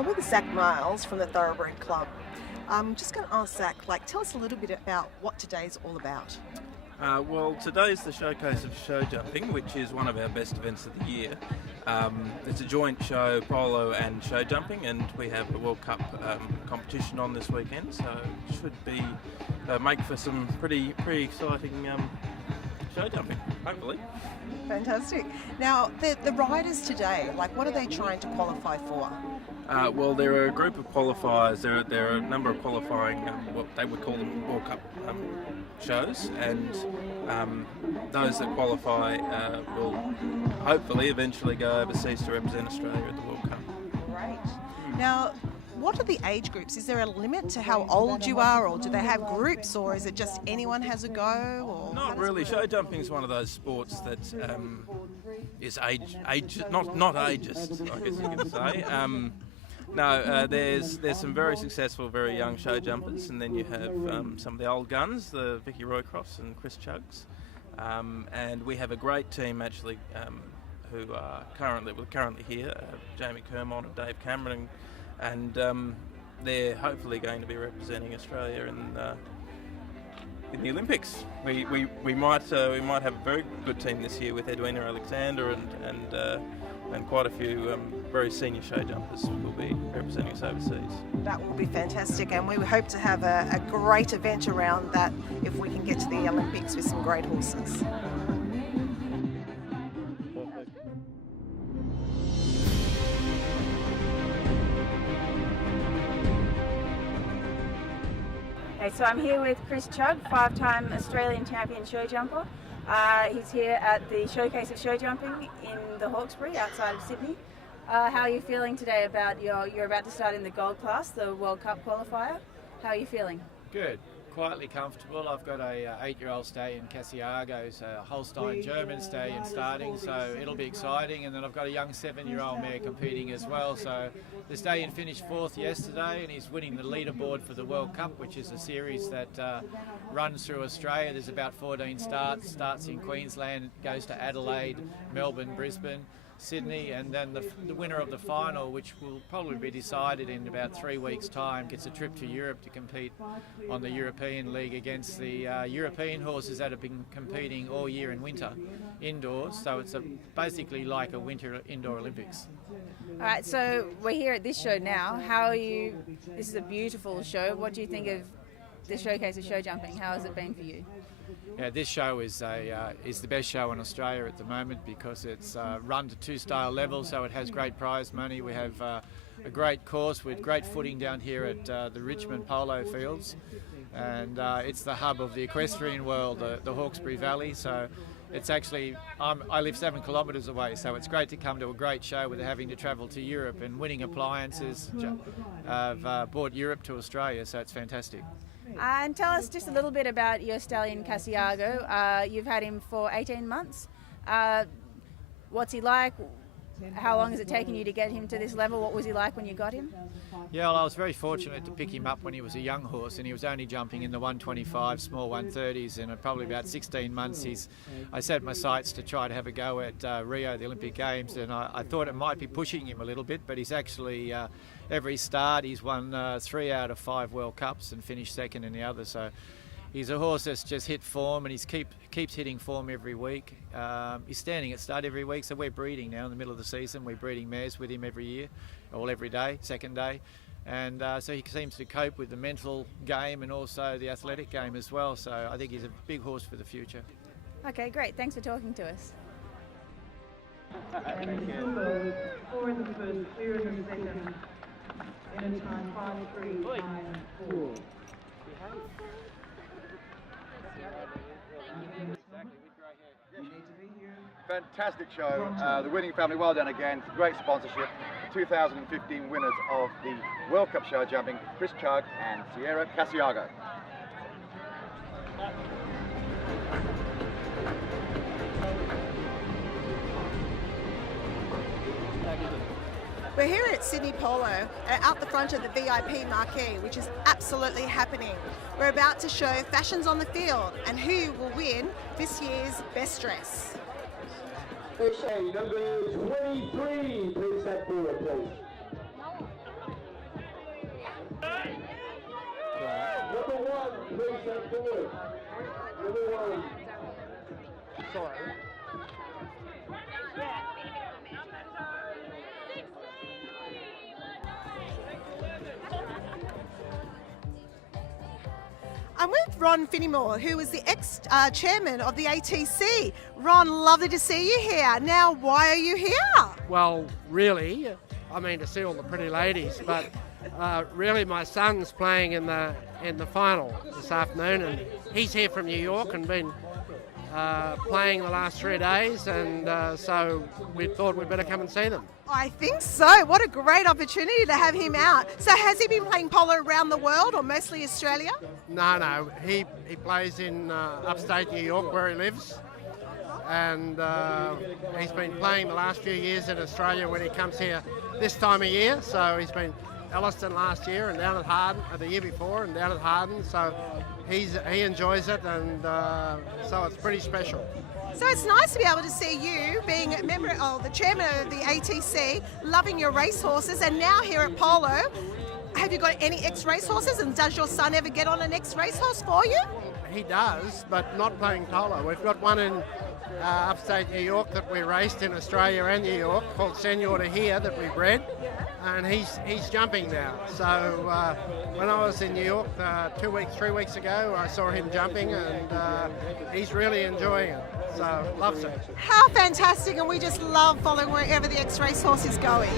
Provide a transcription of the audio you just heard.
I'm with Zach Miles from the Thoroughbred Club. I'm just going to ask Zach, tell us a little bit about what today's all about. Well, today's the showcase of show jumping, which is one of our best events of the year. It's a joint show, polo and show jumping, and we have a World Cup competition on this weekend, so it should be make for some pretty exciting show jumping, hopefully. Fantastic. Now, the riders today, what are they trying to qualify for? Well, there are a group of qualifiers. There are a number of qualifying, what they would call them World Cup shows, and those that qualify will hopefully eventually go overseas to represent Australia at the World Cup. Great. Now, what are the age groups? Is there a limit to how old you are, or do they have groups, or is it just anyone has a go? Or not really. Show jumping is one of those sports that is not ageist, I guess you can say. No, there's some very successful, very young show jumpers, and then you have some of the old guns, the Vicky Roycross and Chris Chuggs, and we have a great team actually who are currently here, Jamie Kermont and Dave Cameron, and they're hopefully going to be representing Australia in the Olympics. We might have a very good team this year with Edwina Alexander and quite a few very senior show jumpers will be representing us overseas. That will be fantastic, and we hope to have a great event around that if we can get to the Olympics with some great horses. Okay, so I'm here with Chris Chugg, 5-time Australian champion show jumper. He's here at the Showcase of Show Jumping in the Hawkesbury outside of Sydney. How are you feeling today about you're about to start in the gold class, the World Cup qualifier? How are you feeling? Good. Quietly comfortable. I've got a 8-year-old stallion, Cassiago's a Holstein German stallion starting, so it'll be exciting. And then I've got a young 7-year-old mare competing as well. So the stallion finished 4th yesterday, and he's winning the leaderboard for the World Cup, which is a series that runs through Australia. There's about 14 starts in Queensland, goes to Adelaide, Melbourne, Brisbane, Sydney, and then the winner of the final, which will probably be decided in about 3 weeks' time, gets a trip to Europe to compete on the European League against the European horses that have been competing all year in winter indoors. So it's basically like a winter indoor Olympics. All right, so we're here at this show now. How are you? This is a beautiful show. What do you think of the Showcase of Show Jumping? How has it been for you? Yeah, this show is the best show in Australia at the moment because it's run to 2-star level, so it has great prize money. We have a great course with great footing down here at the Richmond Polo Fields, and it's the hub of the equestrian world, the Hawkesbury Valley. So it's actually, I live 7 kilometres away, so it's great to come to a great show without having to travel to Europe, and winning appliances have brought Europe to Australia, so it's fantastic. And tell us just a little bit about your stallion Cassiago. You've had him for 18 months. What's he like? How long has it taken you to get him to this level? What was he like when you got him? Yeah, well, I was very fortunate to pick him up when he was a young horse, and he was only jumping in the 125 small 130s, and at probably about 16 months I set my sights to try to have a go at Rio, the Olympic Games, and I thought it might be pushing him a little bit, but he's actually every start he's won 3 out of 5 World Cups and finished second in the other. So he's a horse that's just hit form, and he keeps hitting form every week. He's standing at stud every week, so we're breeding now in the middle of the season. We're breeding mares with him every year, or every day, second day. And so he seems to cope with the mental game and also the athletic game as well. So I think he's a big horse for the future. Okay, great. Thanks for talking to us. And Zulu, 4 in the first, 2 in the second, in a time 5-3-9-4. Fantastic show. The winning family, well done again. Great sponsorship. 2015 winners of the World Cup show jumping, Chris Chugg and Sierra Cassiago. We're here at Sydney Polo, out the front of the VIP marquee, which is absolutely happening. We're about to show fashions on the field and who will win this year's best dress. Number 23, please step forward, please. Sorry. I'm with Ron Finnimore, who is the ex-chairman of the ATC. Ron, lovely to see you here. Now, why are you here? Well, really, I mean to see all the pretty ladies, but really my son's playing in the final this afternoon, and he's here from New York and been playing the last 3 days, and so we thought we'd better come and see them. I think so. What a great opportunity to have him out. So has he been playing polo around the world or mostly Australia? No, he plays in upstate New York where he lives, and he's been playing the last few years in Australia when he comes here this time of year. So he's been Elliston last year and down at Harden the year before and down at Harden. So he enjoys it, and so it's pretty special. So it's nice to be able to see you being a member of the chairman of the ATC, loving your racehorses, and now here at Polo. Have you got any ex-racehorses, and does your son ever get on an ex-racehorse for you? He does, but not playing polo. We've got one in upstate New York that we raced in Australia and New York called Senor here that we bred, and he's jumping now. So when I was in New York 3 weeks ago, I saw him jumping, and he's really enjoying it. So loves it. How fantastic, and we just love following wherever the ex-racehorse is going.